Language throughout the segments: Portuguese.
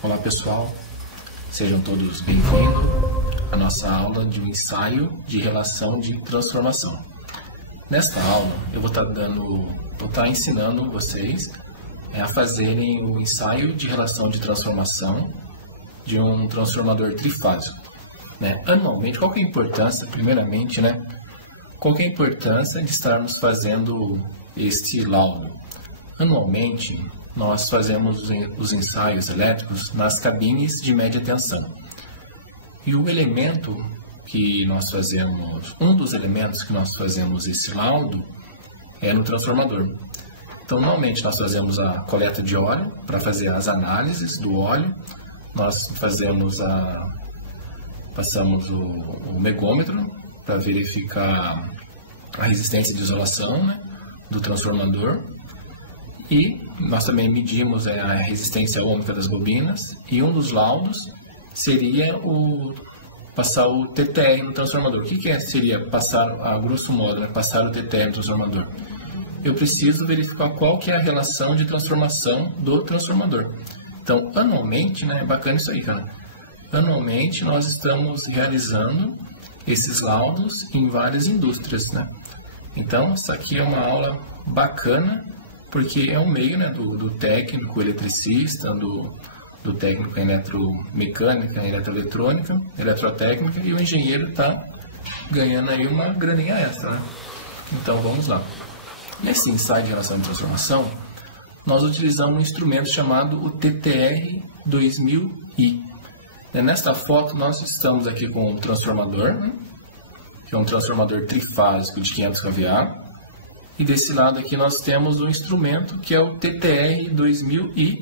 Olá pessoal, sejam todos bem-vindos à nossa aula de um ensaio de relação de transformação. Nesta aula eu vou estar ensinando vocês a fazerem o ensaio de relação de transformação de um transformador trifásico. Anualmente, qual que é a importância, primeiramente, qual que é a importância de estarmos fazendo este laudo? Anualmente, nós fazemos os ensaios elétricos nas cabines de média tensão. E o elemento que nós fazemos, um dos elementos que nós fazemos esse laudo é no transformador. Então, normalmente nós fazemos a coleta de óleo para fazer as análises do óleo. Nós passamos o megômetro para verificar a resistência de isolação do transformador. E nós também medimos a resistência ôhmica das bobinas, e um dos laudos seria passar o TTR no transformador. O que seria passar, a grosso modo, passar o TTR no transformador? Eu preciso verificar qual que é a relação de transformação do transformador. Então, anualmente, é bacana isso aí, cara. Anualmente nós estamos realizando esses laudos em várias indústrias, Então, isso aqui é uma aula bacana, porque é um meio do técnico eletricista, do técnico em eletromecânica, eletroeletrônica, eletrotécnica, e o engenheiro está ganhando aí uma graninha extra, Então vamos lá. Nesse ensaio de relação de transformação, nós utilizamos um instrumento chamado o TTR-2000I. Nesta foto nós estamos aqui com um transformador, que é um transformador trifásico de 500 kVA. E desse lado aqui nós temos um instrumento que é o TTR-2000I,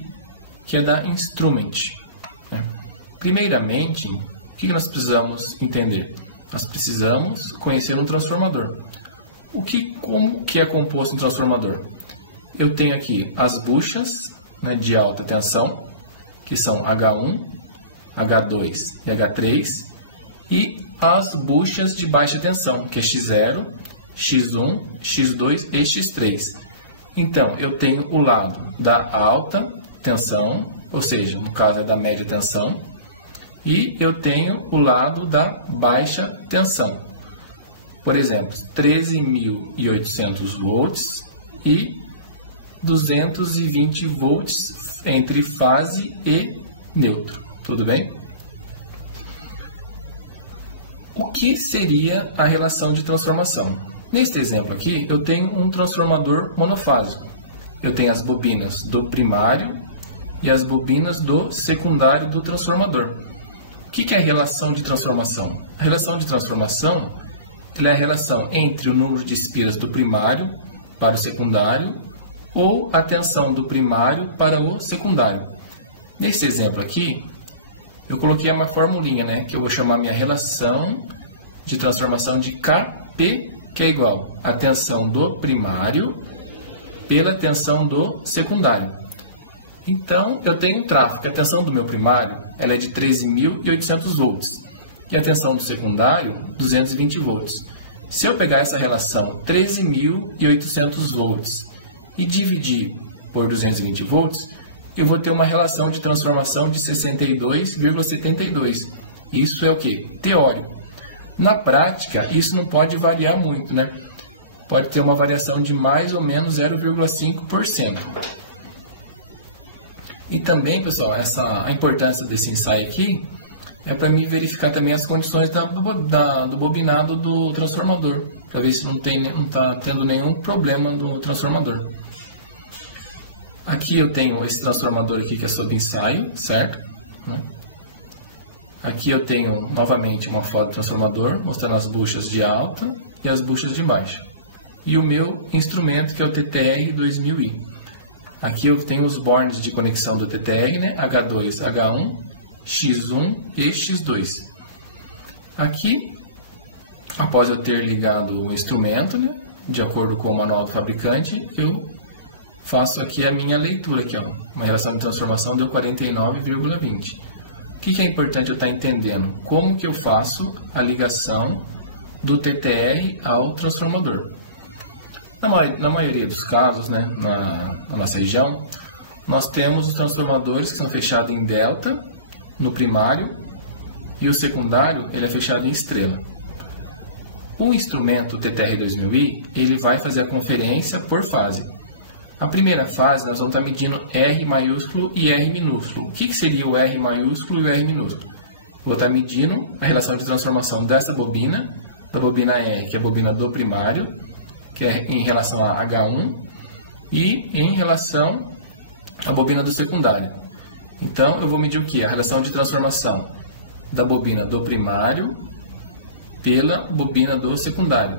que é da Instrument. Primeiramente, o que nós precisamos entender? Nós precisamos conhecer um transformador. Como que é composto um transformador? Eu tenho aqui as buchas de alta tensão, que são H1, H2 e H3, e as buchas de baixa tensão, que é X0, X1, X2 e X3. Então, eu tenho o lado da alta tensão, ou seja, no caso é da média tensão, e eu tenho o lado da baixa tensão. Por exemplo, 13.800 volts e 220 volts entre fase e neutro. Tudo bem? O que seria a relação de transformação? Neste exemplo aqui, eu tenho um transformador monofásico. Eu tenho as bobinas do primário e as bobinas do secundário do transformador. O que é a relação de transformação? A relação de transformação é a relação entre o número de espiras do primário para o secundário ou a tensão do primário para o secundário. Nesse exemplo aqui, eu coloquei uma formulinha, que eu vou chamar minha relação de transformação de Kp, que é igual a tensão do primário pela tensão do secundário. Então, eu tenho um tráfego, que a tensão do meu primário ela é de 13.800 volts e a tensão do secundário, 220 volts. Se eu pegar essa relação 13.800 volts e dividir por 220 volts, eu vou ter uma relação de transformação de 62,72. Isso é o quê? Teórico. Na prática, isso não pode variar muito, Pode ter uma variação de mais ou menos 0,5%. E também, pessoal, a importância desse ensaio aqui é para mim verificar também as condições do bobinado do transformador, para ver se não está tendo nenhum problema no transformador. Aqui eu tenho esse transformador aqui que é sob ensaio, certo? Aqui eu tenho novamente uma foto do transformador, mostrando as buchas de alta e as buchas de baixa. E o meu instrumento, que é o TTR-2000I. Aqui eu tenho os bornes de conexão do TTR, H2, H1, X1 e X2. Aqui, após eu ter ligado o instrumento, de acordo com o manual do fabricante, eu faço aqui a minha leitura, uma relação de transformação deu 49,20. O que é importante eu estar entendendo? Como que eu faço a ligação do TTR ao transformador? Na maioria dos casos, na nossa região, nós temos os transformadores que são fechados em delta no primário e o secundário ele é fechado em estrela. O instrumento TTR2000i ele vai fazer a conferência por fase. A primeira fase nós vamos estar medindo R maiúsculo e R minúsculo. O que seria o R maiúsculo e o R minúsculo? Vou estar medindo a relação de transformação dessa bobina, da bobina R, que é a bobina do primário, que é em relação a H1, e em relação à bobina do secundário. Então, eu vou medir o que? A relação de transformação da bobina do primário pela bobina do secundário,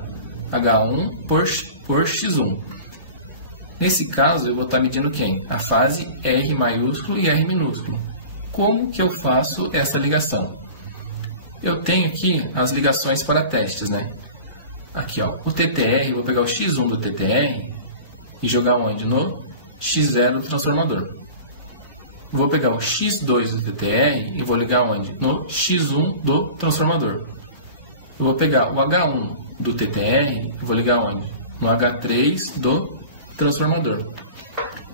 H1 por X1. Nesse caso, eu vou estar medindo quem? A fase R maiúsculo e R minúsculo. Como que eu faço essa ligação? Eu tenho aqui as ligações para testes, né? Aqui, ó, o TTR, eu vou pegar o X1 do TTR e jogar onde? No X0 do transformador. Vou pegar o X2 do TTR e vou ligar onde? No X1 do transformador. Eu vou pegar o H1 do TTR e vou ligar onde? No H3 do transformador.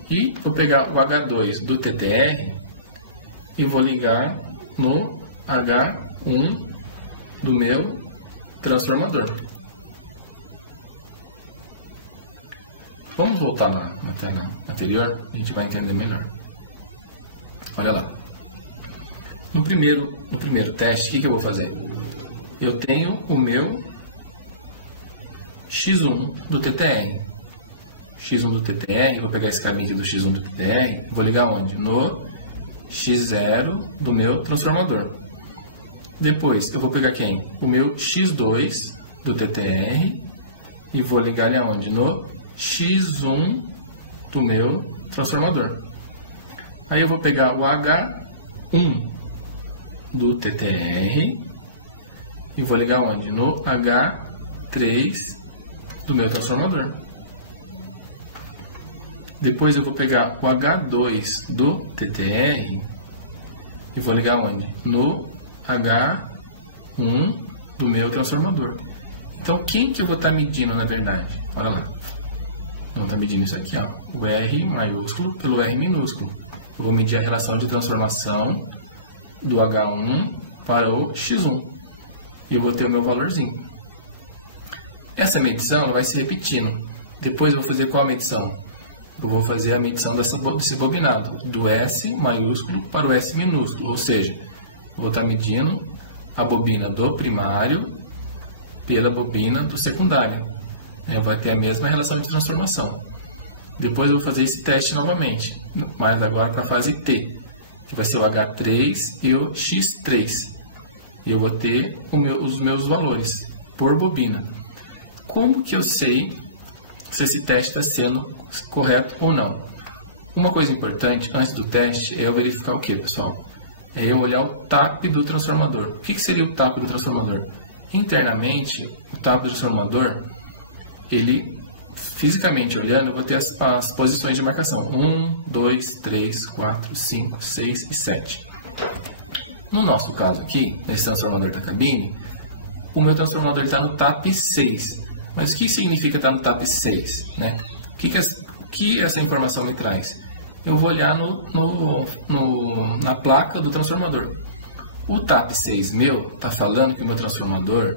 E vou pegar o H2 do TTR e vou ligar no H1 do meu transformador. Vamos voltar na tela anterior, a gente vai entender melhor. Olha lá. No primeiro teste, o que eu vou fazer? Eu tenho o meu X1 do TTR. X1 do TTR, vou pegar esse caminho aqui do X1 do TTR, vou ligar onde? No X0 do meu transformador. Depois, eu vou pegar quem? O meu X2 do TTR e vou ligar ele aonde? No X1 do meu transformador. Aí eu vou pegar o H1 do TTR e vou ligar onde? No H3 do meu transformador. Depois eu vou pegar o H2 do TTR e vou ligar onde? No H1 do meu transformador. Então, quem que eu vou estar medindo na verdade? Olha lá. Não está medindo isso aqui, ó. O R maiúsculo pelo R minúsculo. Eu vou medir a relação de transformação do H1 para o X1. E eu vou ter o meu valorzinho. Essa medição vai se repetindo. Depois eu vou fazer qual medição? Eu vou fazer a medição desse bobinado, do S maiúsculo para o S minúsculo. Ou seja, eu vou estar medindo a bobina do primário pela bobina do secundário. Vai ter a mesma relação de transformação. Depois eu vou fazer esse teste novamente, mas agora para a fase T, que vai ser o H3 e o X3. E eu vou ter os meus valores por bobina. Como que eu sei se esse teste está sendo correto ou não? Uma coisa importante antes do teste é eu verificar o que, pessoal? É eu olhar o TAP do transformador. O que seria o TAP do transformador? Internamente, o TAP do transformador, ele, fisicamente olhando, eu vou ter as posições de marcação. 1, 2, 3, 4, 5, 6 e 7. No nosso caso aqui, nesse transformador da cabine, o meu transformador está no TAP 6. Mas o que significa estar no TAP 6? Né? O que essa informação me traz? Eu vou olhar na placa do transformador. O TAP 6 meu está falando que o meu transformador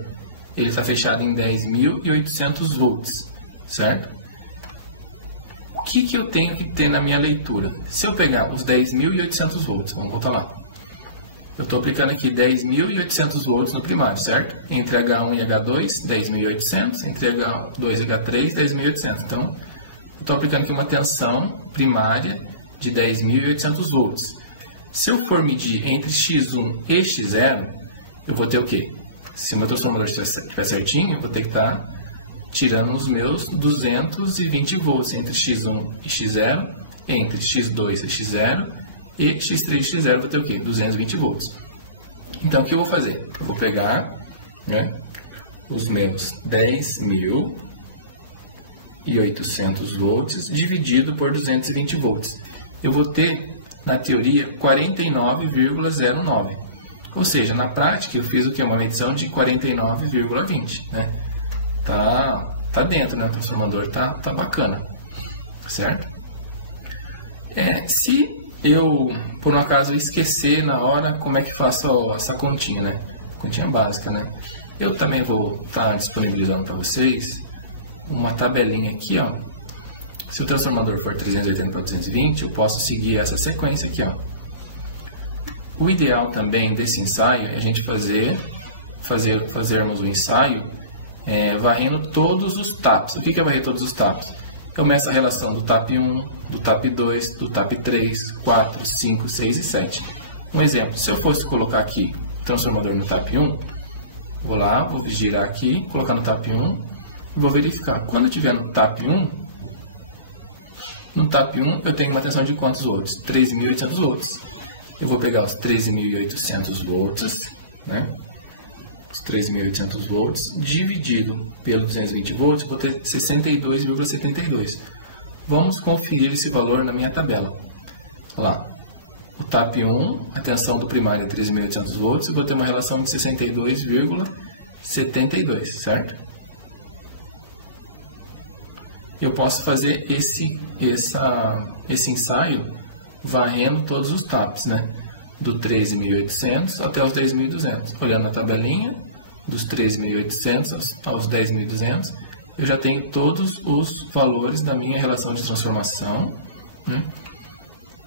ele está fechado em 10.800 volts, certo? O que eu tenho que ter na minha leitura? Se eu pegar os 10.800 volts, vamos voltar lá. Eu estou aplicando aqui 10.800 volts no primário, certo? Entre H1 e H2, 10.800. Entre H2 e H3, 10.800. Então, eu estou aplicando aqui uma tensão primária de 10.800 volts. Se eu for medir entre X1 e X0, eu vou ter o quê? Se o meu transformador estiver certinho, eu vou ter que estar tirando os meus 220 volts entre X1 e X0, entre X2 e X0 e X3 e X0 eu vou ter o quê? 220 volts. Então, o que eu vou fazer? Eu vou pegar, né, os meus 10.800 volts dividido por 220 volts. Eu vou ter, na teoria, 49,09. Ou seja, na prática eu fiz o que? Uma medição de 49,20. Né? Tá dentro, né? O transformador tá bacana. Certo? Se eu, por um acaso, esquecer na hora, como é que faço essa continha, né? Continha básica, né? Eu também vou estar disponibilizando para vocês uma tabelinha aqui, ó. Se o transformador for 380 para 220, eu posso seguir essa sequência aqui, ó. O ideal também desse ensaio é a gente fazermos o ensaio varrendo todos os taps. O que é varrer todos os taps? Eu meço a relação do tap 1, do tap 2, do tap 3, 4, 5, 6 e 7. Um exemplo, se eu fosse colocar aqui o transformador no tap 1, vou lá, vou girar aqui, colocar no tap 1 e vou verificar. Quando eu estiver no tap 1, eu tenho uma tensão de quantos volts? 3.800 volts. Eu vou pegar os 13.800 volts, né? Os 3.800 volts dividido pelo 220 volts, eu vou ter 62,72. Vamos conferir esse valor na minha tabela. Lá, o tap 1, a tensão do primário é 3.800 volts, eu vou ter uma relação de 62,72, certo? Eu posso fazer esse ensaio varrendo todos os taps, né? Do 13.800 até os 10.200. Olhando a tabelinha, dos 13.800 aos 10.200, eu já tenho todos os valores da minha relação de transformação, né?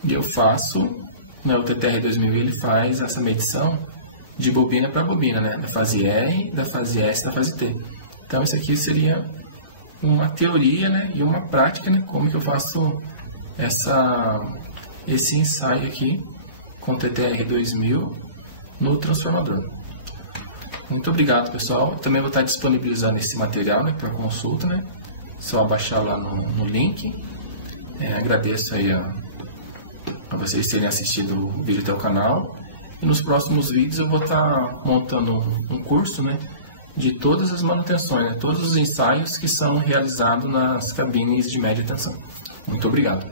E eu faço, né, o TTR2000 ele faz essa medição de bobina para bobina, né? Da fase R, da fase S, da fase T. Então isso aqui seria uma teoria, né, e uma prática, né, como que eu faço esse ensaio aqui com o TTR2000 no transformador. Muito obrigado, pessoal. Eu também vou estar disponibilizando esse material, né, para consulta, né? Só baixar lá no link. Agradeço aí a vocês terem assistido o vídeo até o canal. E nos próximos vídeos eu vou estar montando um curso, né, de todas as manutenções, né, todos os ensaios que são realizados nas cabines de média tensão. Muito obrigado.